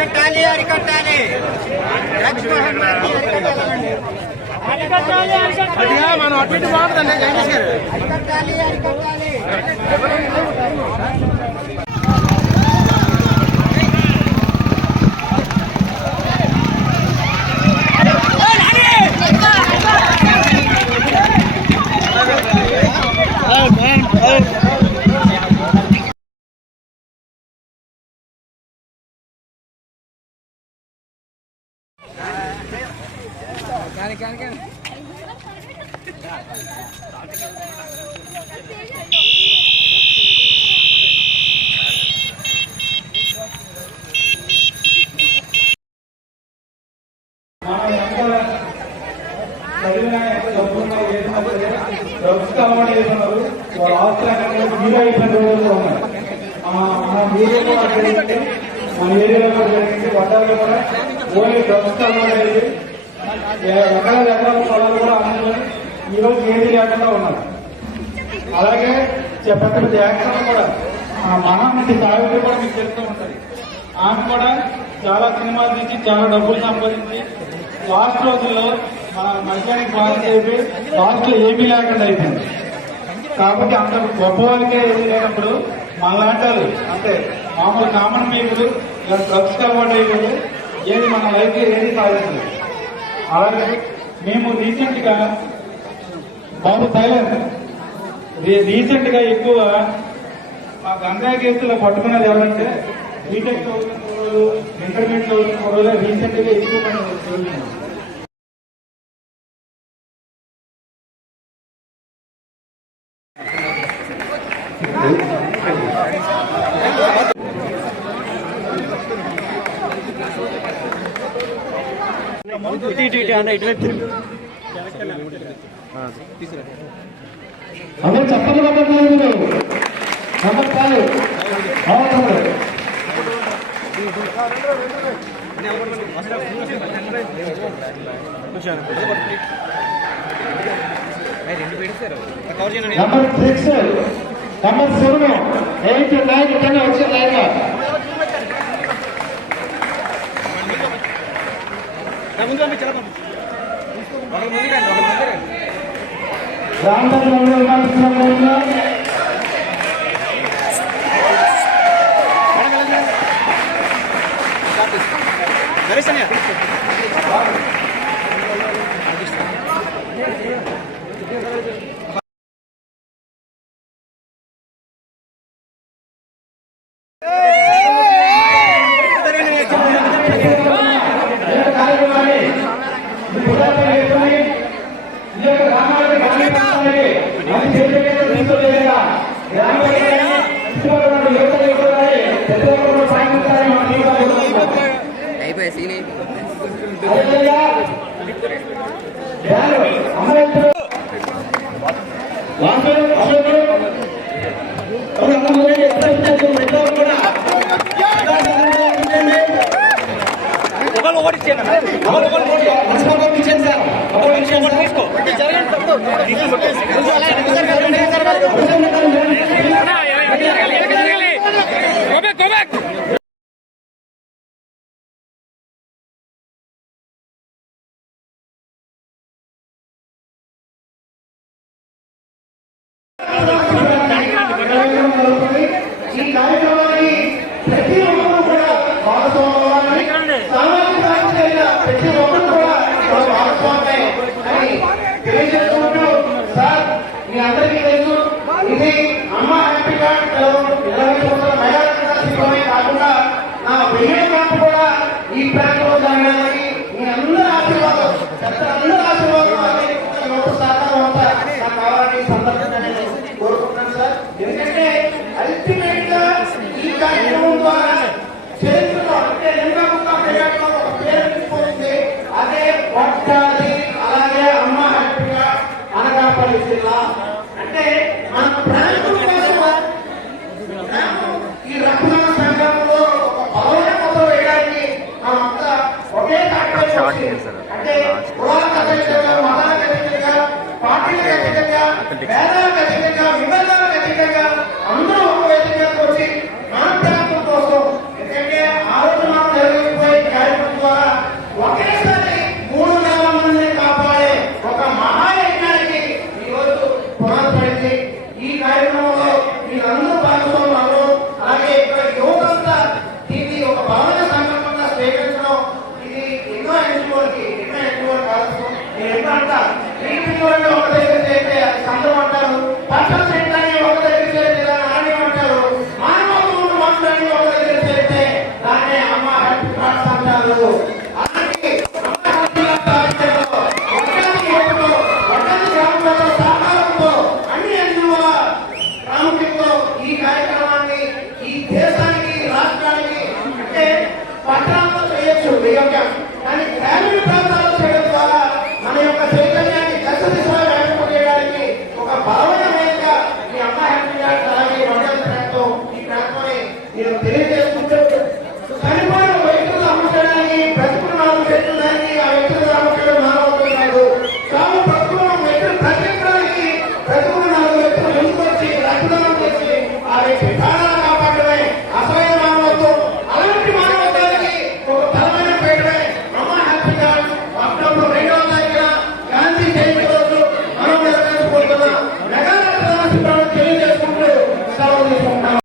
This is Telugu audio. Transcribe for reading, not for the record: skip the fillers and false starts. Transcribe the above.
అరికట్టాలి అరికట్టాలి డ్రగ్స్ మహమ్మారిని అరికట్టాలండి. మనం అటు బాగుంటుందండి జగదీష్ గారు. అరికట్టాలి అరికట్టాలి. మన ఏరియాలో వడ్డాలో కూడా ఓన్లీ డ్రగ్స్ అనేది ఎక్కడ ఎక్కడ పొలాలు కూడా అమ్ముకొని ఈరోజు ఏది లేకుండా ఉన్నారు. అలాగే పెద్ద పెద్ద యాక్షన్ కూడా మహానటి సావిత్రి కూడా మీకు తెలుస్తూ ఉంటుంది. ఆమె కూడా చాలా సినిమాలు తీసి చాలా డబ్బులు సంపాదించి లాస్ట్ రోజుల్లో మన మధ్యాహ్నం బాగా చేసి లాస్ట్ లో ఏమీ లేకుండా అయిపోయింది. కాబట్టి అంత గొప్ప వాళ్ళకే ఏది లేనప్పుడు మనలాంటి వాళ్ళు అంటే మామూలు కామన్ పీపుల్ ఇలా డ్రగ్స్ అలవాటు అయిపోతే ఏది మన లైఫ్ ఏది సాధిస్తుంది. అలాగే మేము రీసెంట్ గా బాబు థైలాండ్ రీసెంట్ గా ఎక్కువ మా గంగా కేసులో పట్టుకున్నది ఎవరంటే బీటెక్ చదువుతున్న ఇంటర్మీడియట్ చదువుతున్న రీసెంట్ గా ఎక్కువ చదువుతున్నారు. అందరూ చెప్పండి నమస్కారం. నెంబర్ 6 నెంబర్ 7 8 9 10 వచ్చే లైన్ అంటే మన ప్రాంతం ఈ రక్షణ సంఘంలో ఒక బలమైన మొదలు వేయడానికి మనమంతా ఒకే అంటే కులాలకు అతీతంగా మతాలకు అతీతంగా పార్టీలకు అతీతంగా పేదలకు అతీతంగా విభేదాలకు అతీతంగా అందరూ ఒక వేదికగా వచ్చి మన ప్రాంతం కోసం ఎందుకంటే ఆ రోజు మనం జరిగే ఇట్లా అంటారు. మీటింగ్ ఒక దగ్గర చేస్తే అది సందర్భం అంటారు. పట్టణ చేయడాన్ని ఒక దగ్గర చేస్తే దాన్ని ఆడియం అంటారు. మానవ మాట్లాడి ఒక దగ్గర చేస్తే దాన్ని అమ్మ హ్యాపీ కార్డ్స్ అంటారు. అలాగే ప్రాముఖ్యంతో ఈ కార్యక్రమాన్ని ఈ దేశానికి రాష్ట్రానికి అంటే పట్టణాల్లో చేయొచ్చు వేయొచ్చాం, కానీ గ్రామీణ ప్రాంతాల్లో చేయడం ద్వారా మన యొక్క చైతన్యాన్ని దశ దిశలో వేయడానికి ఒక బలమైన వేదిక ఈ అమ్మాయి అలాగే ఈ ప్రాంతం ఈ ప్రాంతాన్ని మీరు తెలియజేయాలి.